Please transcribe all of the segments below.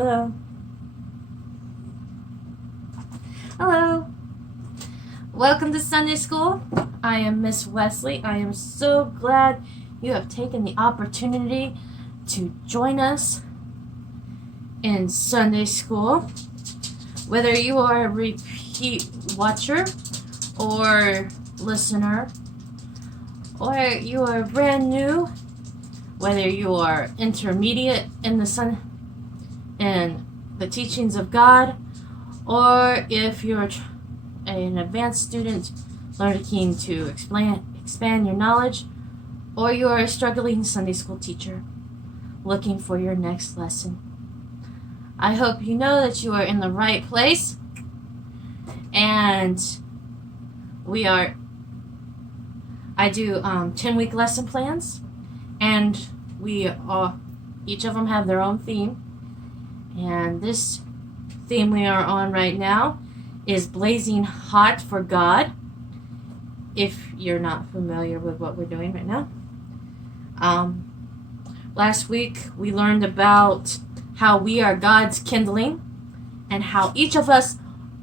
Hello. Hello. Welcome to Sunday School. I am Miss Wesley. I am so glad you have taken the opportunity to join us in Sunday School. Whether you are a repeat watcher or listener, or you are brand new, whether you are intermediate in the teachings of God, or if you're an advanced student looking to expand your knowledge, or you are a struggling Sunday school teacher looking for your next lesson. I hope you know that you are in the right place, and I do 10-week lesson plans, and each of them have their own theme, and this theme we are on right now is Blazing Hot for God, if you're not familiar with what we're doing right now. Last week we learned about how we are God's kindling and how each of us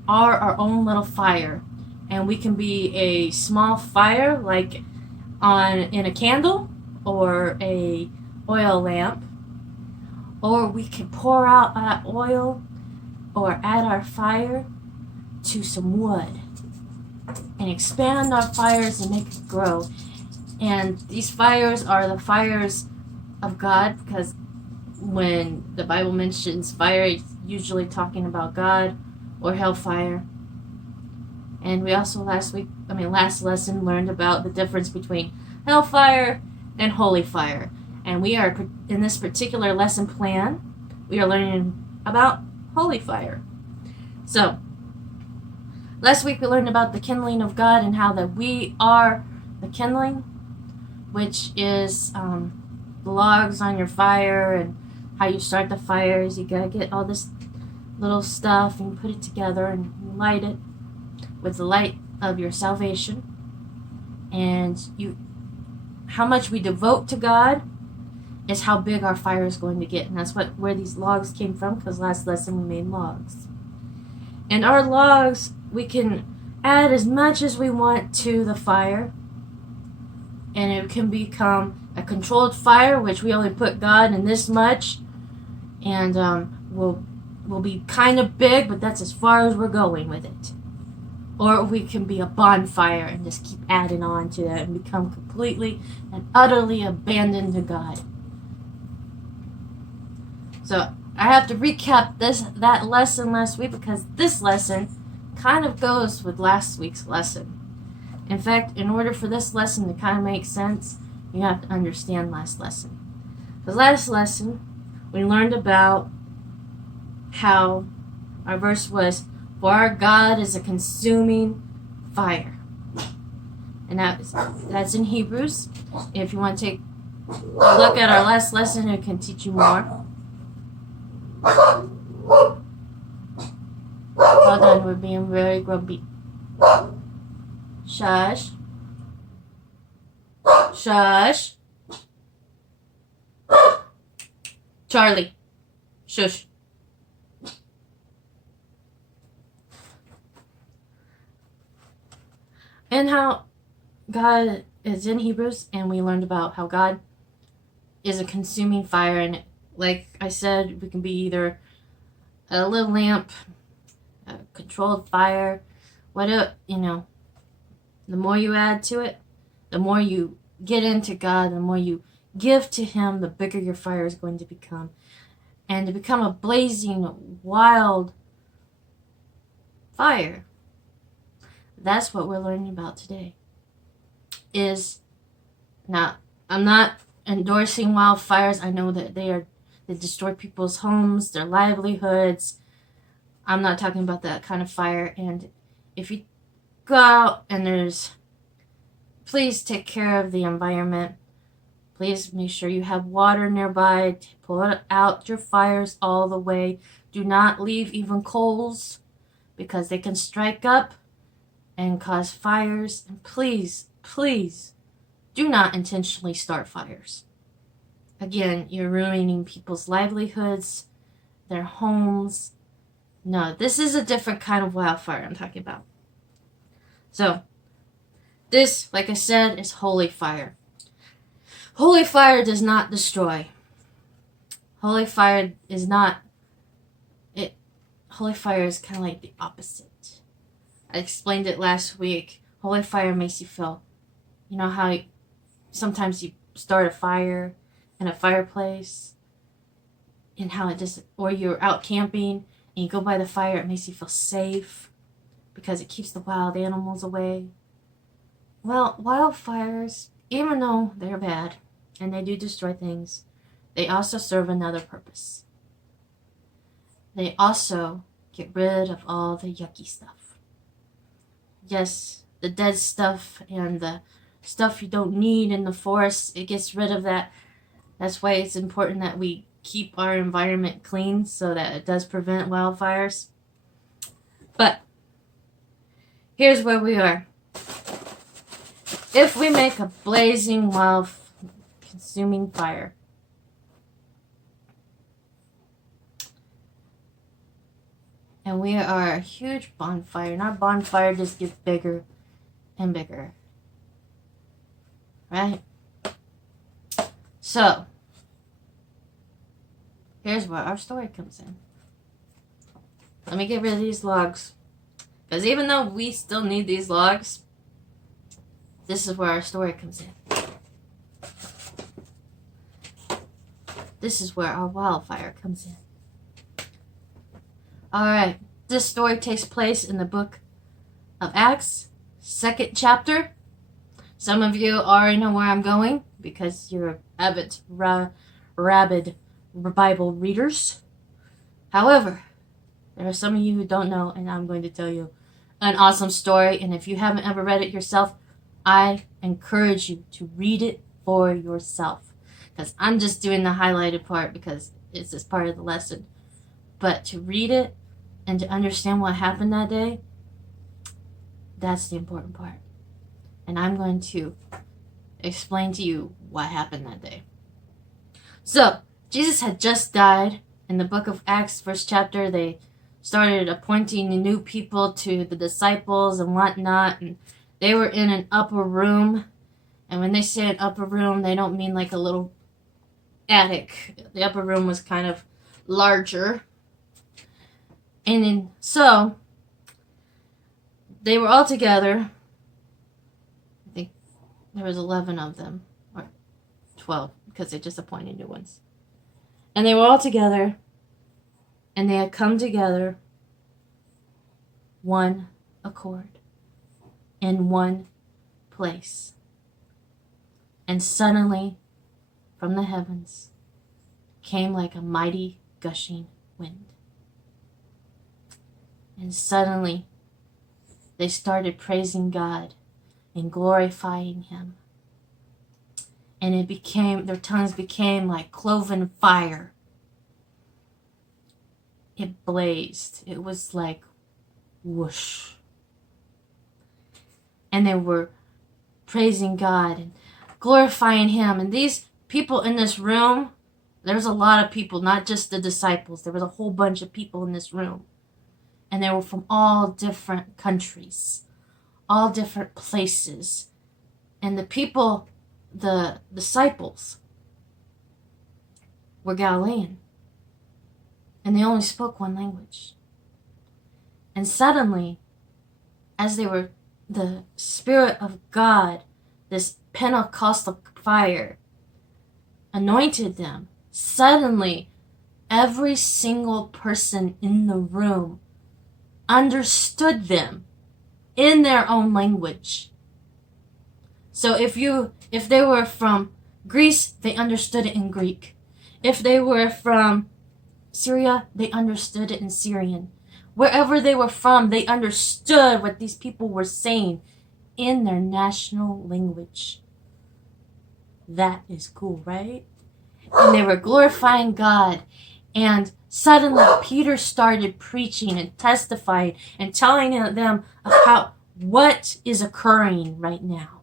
are our own little fire, and we can be a small fire like in a candle or a oil lamp, or we can pour out that oil or add our fire to some wood and expand our fires and make it grow. And these fires are the fires of God, because when the Bible mentions fire, it's usually talking about God or hellfire. And we also last lesson learned about the difference between hellfire and holy fire. And we are, in this particular lesson plan, we are learning about holy fire. So, last week we learned about the kindling of God and how that we are the kindling, which is the logs on your fire, and how you start the fires. You gotta get all this little stuff and put it together and you light it with the light of your salvation. And how much we devote to God is how big our fire is going to get. And that's where these logs came from, because last lesson we made logs. And our logs, we can add as much as we want to the fire, and it can become a controlled fire, which we only put God in this much, and will be kind of big, but that's as far as we're going with it. Or we can be a bonfire and just keep adding on to that and become completely and utterly abandoned to God. So I have to recap that lesson last week, because this lesson kind of goes with last week's lesson. In fact, in order for this lesson to kind of make sense, you have to understand last lesson. The last lesson, we learned about how our verse was, "For our God is a consuming fire." And that's in Hebrews. If you want to take a look at our last lesson, it can teach you more. Hold on, we're being very grumpy. Shush. Shush. Charlie. Shush. And how God is in Hebrews, and we learned about how God is a consuming fire. And like I said, we can be either a little lamp, a controlled fire, whatever, the more you add to it, the more you get into God, the more you give to Him, the bigger your fire is going to become. And to become a blazing, wild fire. That's what we're learning about today. Now, I'm not endorsing wildfires. I know that they destroy people's homes, their livelihoods. I'm not talking about that kind of fire. And if you go out and please take care of the environment. Please make sure you have water nearby. Pull out your fires all the way. Do not leave even coals, because they can strike up and cause fires. And please, please, do not intentionally start fires. Again, you're ruining people's livelihoods, their homes. No, this is a different kind of wildfire I'm talking about. So, this, like I said, is holy fire. Holy fire does not destroy. Holy fire is not... Holy fire is kind of like the opposite. I explained it last week. Holy fire makes you feel... You know how sometimes you start a fire in a fireplace? And how it just... Or you're out camping and you go by the fire, it makes you feel safe. Because it keeps the wild animals away. Well, wildfires, even though they're bad and they do destroy things, they also serve another purpose. They also get rid of all the yucky stuff. Yes, the dead stuff and the stuff you don't need in the forest, it gets rid of that. That's why it's important that we keep our environment clean so that it does prevent wildfires. But here's where we are. If we make a blazing, wild, consuming fire, and we are a huge bonfire, and our bonfire just gets bigger and bigger, right? So, here's where our story comes in. Let me get rid of these logs, because even though we still need these logs, this is where our story comes in. This is where our wildfire comes in. Alright, this story takes place in the book of Acts, 2nd chapter. Some of you already know where I'm going because you're avid, rabid Bible readers. However, there are some of you who don't know, and I'm going to tell you an awesome story. And if you haven't ever read it yourself, I encourage you to read it for yourself. Because I'm just doing the highlighted part because it's just part of the lesson. But to read it and to understand what happened that day, that's the important part. And I'm going to explain to you what happened that day. So, Jesus had just died. In the book of Acts, 1st chapter, they started appointing new people to the disciples and whatnot. And they were in an upper room. And when they say an upper room, they don't mean like a little attic. The upper room was kind of larger. And so, they were all together. I think there was 11 of them. Or 12, because they just appointed new ones. And they were all together. And they had come together. One accord. In one place. And suddenly, from the heavens, came like a mighty gushing wind. And suddenly, they started praising God and glorifying Him. And their tongues became like cloven fire. It blazed. It was like whoosh. And they were praising God and glorifying Him. And these people in this room, there was a lot of people, not just the disciples. There was a whole bunch of people in this room. And they were from all different countries, all different places. And the people, the disciples, were Galilean. And they only spoke one language. And suddenly, as the Spirit of God, this Pentecostal fire, anointed them, suddenly, every single person in the room understood them in their own language. So if they were from Greece, they understood it in Greek. If they were from Syria, they understood it in Syrian. Wherever they were from, they understood what these people were saying in their national language. That is cool, right? And they were glorifying God. And suddenly Peter started preaching and testifying and telling them about what is occurring right now.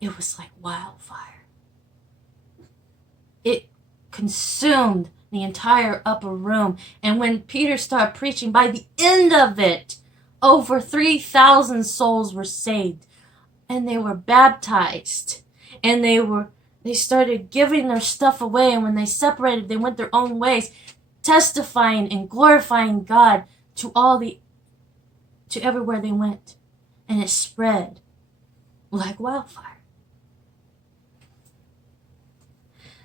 It was like wildfire. It consumed the entire upper room. And when Peter started preaching, by the end of it, over 3,000 souls were saved. And they were baptized. And they started giving their stuff away. And when they separated, they went their own ways, testifying and glorifying God to everywhere they went. And it spread like wildfire.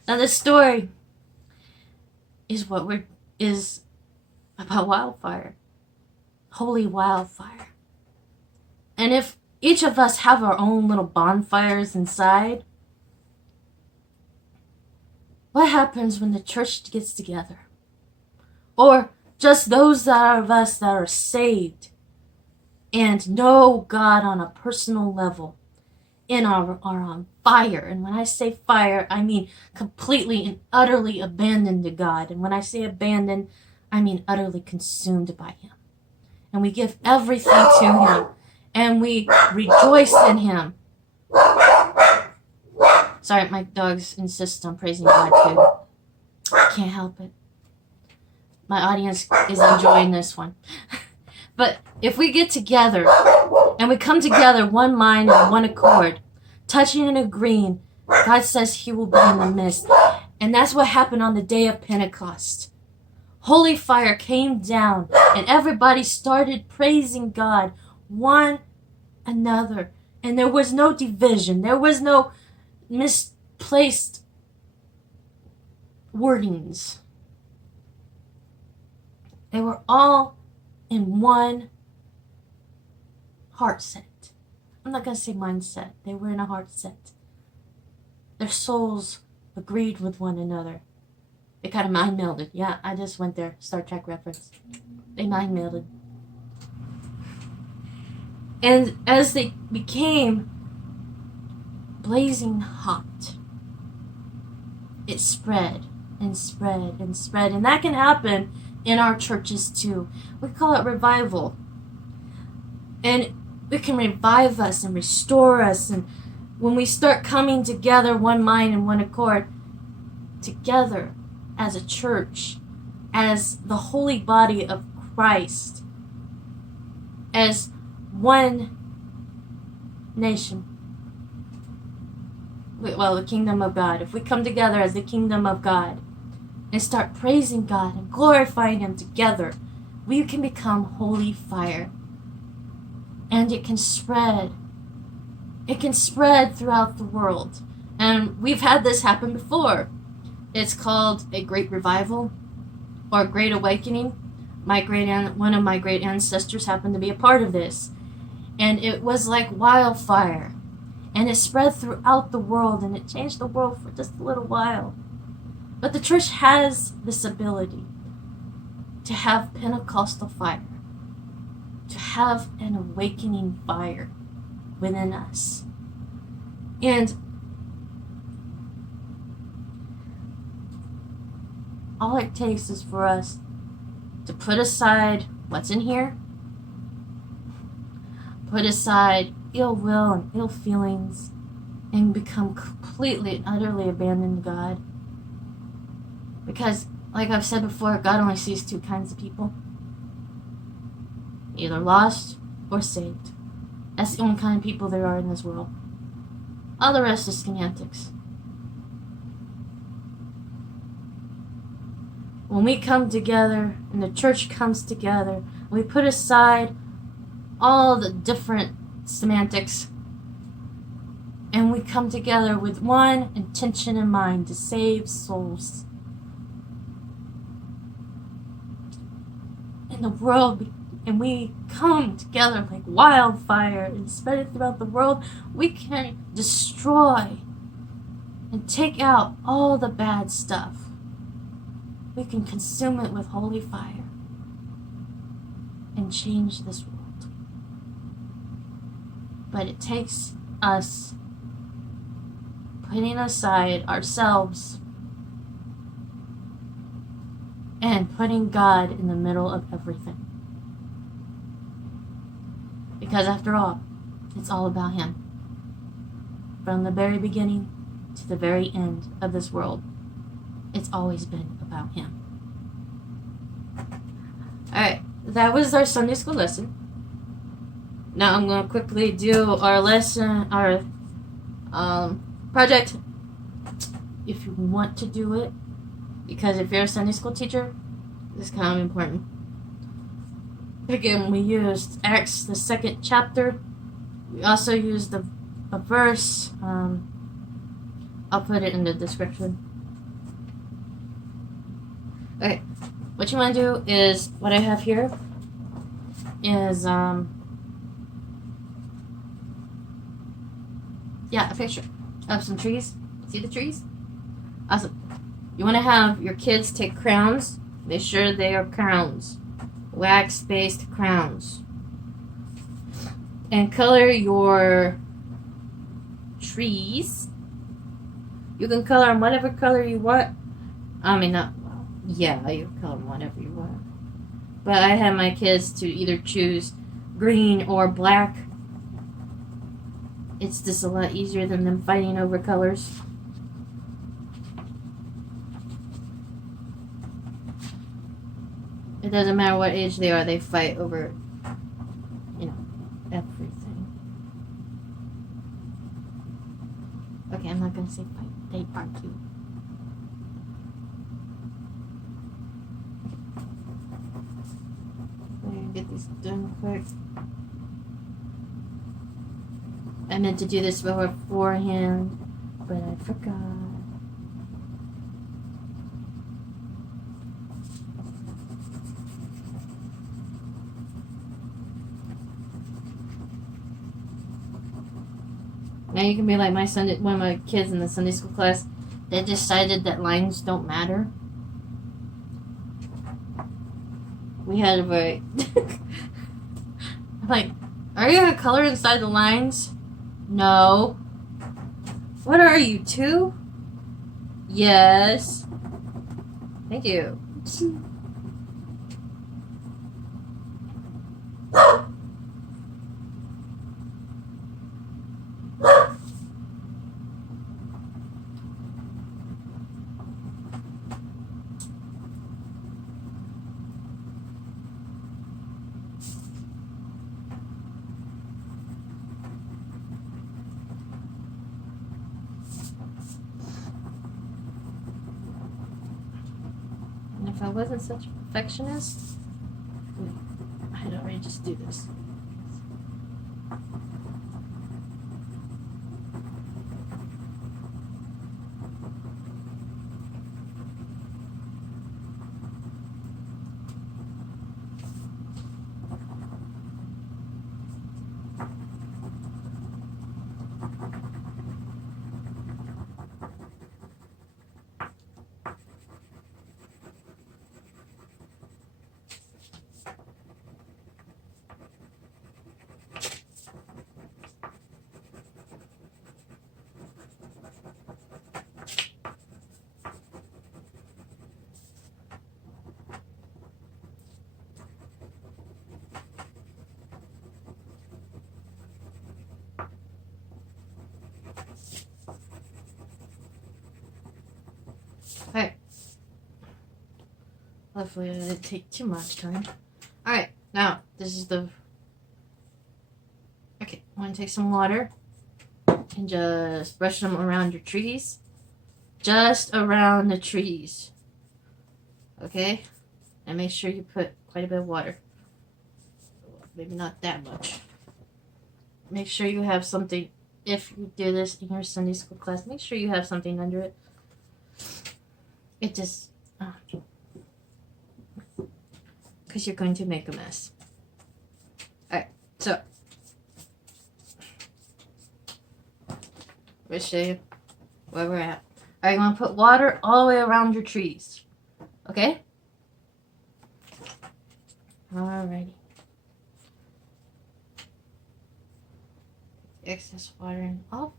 Now this story is about wildfire. Holy wildfire. And if each of us have our own little bonfires inside, what happens when the church gets together? Or just those of us that are saved and know God on a personal level and are on fire. And when I say fire, I mean completely and utterly abandoned to God. And when I say abandoned, I mean utterly consumed by Him. And we give everything to Him. And we rejoice in Him. Sorry, my dogs insist on praising God too. I can't help it. My audience is enjoying this one. But if we get together and we come together one mind and one accord, touching and agreeing, God says He will be in the midst. And that's what happened on the day of Pentecost. Holy fire came down and everybody started praising God, one another. And there was no division. There was no misplaced wordings. They were all in one heart set. I'm not going to say mindset. They were in a heart set. Their souls agreed with one another. They kind of mind melded. Yeah, I just went there. Star Trek reference. They mind melded. And as they became blazing hot, it spread and spread and spread. And that can happen in our churches too. We call it revival. And it can revive us and restore us. And when we start coming together, one mind and one accord, together as a church, as the holy body of Christ, as one nation, well, the kingdom of God. If we come together as the kingdom of God and start praising God and glorifying Him together, we can become holy fire. And it can spread. It can spread throughout the world. And we've had this happen before. It's called a great revival or a great awakening. One of my great ancestors happened to be a part of this. And it was like wildfire. And it spread throughout the world, and it changed the world for just a little while. But the church has this ability to have Pentecostal fire, to have an awakening fire within us. And all it takes is for us to put aside what's in here, put aside ill will and ill feelings, and become completely and utterly abandoned to God. Because, like I've said before, God only sees two kinds of people. Either lost or saved. That's the only kind of people there are in this world. All the rest is semantics. When we come together, and the church comes together, we put aside all the different semantics, and we come together with one intention in mind, to save souls. In the world, and we come together like wildfire and spread it throughout the world, we can destroy and take out all the bad stuff. We can consume it with holy fire and change this world. But it takes us putting aside ourselves and putting God in the middle of everything. Because after all, it's all about Him. From the very beginning to the very end of this world, It's always been about Him. Alright, that was our Sunday school lesson. Now I'm going to quickly do our lesson, our project, if you want to do it, because if you're a Sunday school teacher, it's kind of important. Again, we used Acts, the 2nd chapter. We also used a verse. I'll put it in the description. Okay, what you want to do is, what I have here is, a picture of some trees. See the trees? Awesome. You want to have your kids take crowns. Make sure they are crowns. Wax-based crowns. And color your trees. You can color them whatever color you want. I mean, not, well, yeah, you can color them whatever you want. But I had my kids to either choose green or black. It's just a lot easier than them fighting over colors. It doesn't matter what age they are, they fight over, everything. Okay, I'm not gonna say fight. They argue. I'm gonna get these done quick. I meant to do this beforehand, but I forgot. Now you can be like one of my kids in the Sunday school class. They decided that lines don't matter. We had a very... I'm like, are you gonna color inside the lines? No. What are you, 2? Yes. Thank you. If I wasn't such a perfectionist, I'd already just do this. Alright. Hopefully it didn't take too much time. Alright, now this is the... Okay, I want to take some water and just brush them around your trees. Just around the trees. Okay? And make sure you put quite a bit of water. Maybe not that much. Make sure you have something, if you do this in your Sunday school class, make sure you have something under it. It just, because you're going to make a mess. Alright, so, let's show you where we're at. Alright, you want to put water all the way around your trees. Okay? Alrighty. Excess watering off.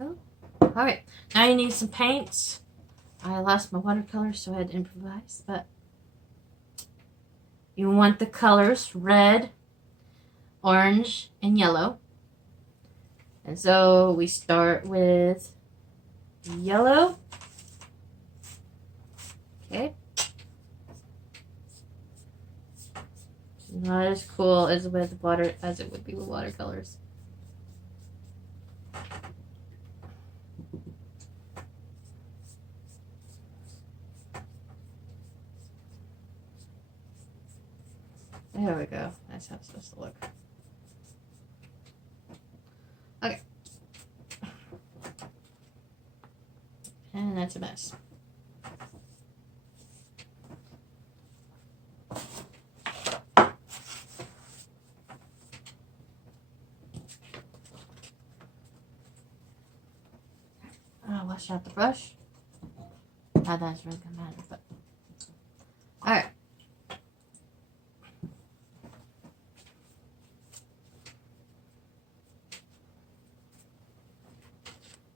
Oh. Alright, now you need some paints. I lost my watercolor, so I had to improvise, but you want the colors red, orange, and yellow. And so we start with yellow. Not as cool as with water as it would be with watercolors. There we go. That's how it's supposed to look. Okay. And that's a mess. I'll wash out the brush. Not that it's really gonna matter, but alright.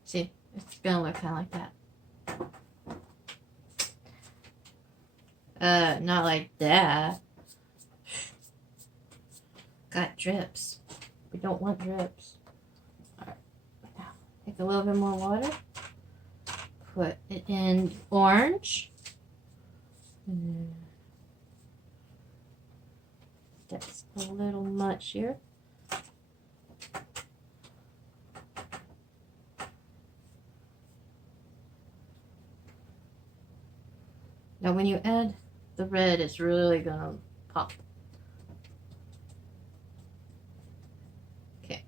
See, it's gonna look kinda like that. Not like that. Got drips. We don't want drips. Alright. Now, take a little bit more water. Put it in orange. That's a little much here. Now when you add the red, it's really gonna pop. Okay.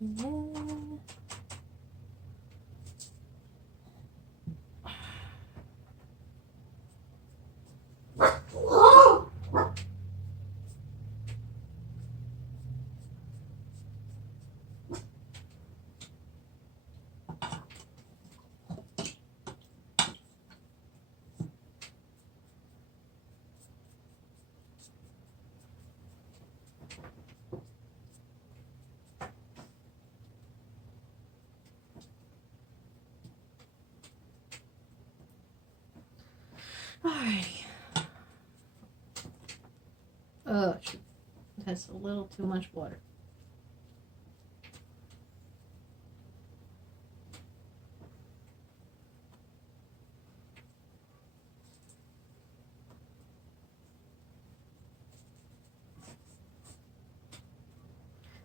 And then alright. Oh, shoot. That's a little too much water.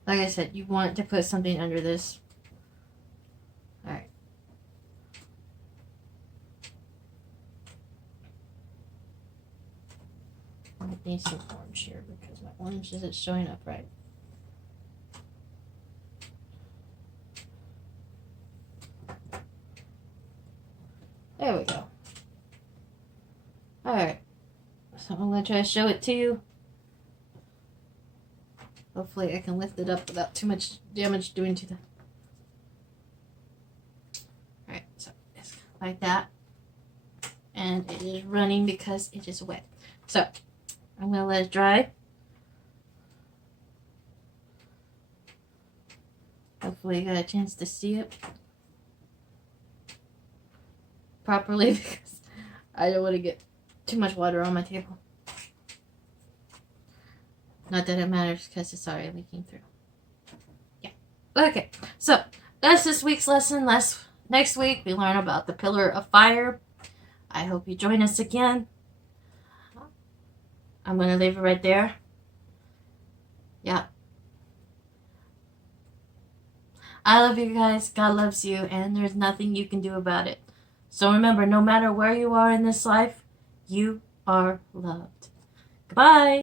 Like I said, you want to put something under this. Alright. I need some orange here because my orange isn't showing up right. There we go. Alright. So I'm going to try to show it to you. Hopefully I can lift it up without too much damage doing to the... Alright, so it's like that. And it is running because it is wet. So, I'm going to let it dry. Hopefully you got a chance to see it properly because I don't want to get too much water on my table. Not that it matters because it's already leaking through. Yeah. Okay, so that's this week's lesson. Next week we learn about the pillar of fire. I hope you join us again. I'm going to leave it right there. Yeah. I love you guys. God loves you. And there's nothing you can do about it. So remember, no matter where you are in this life, you are loved. Goodbye.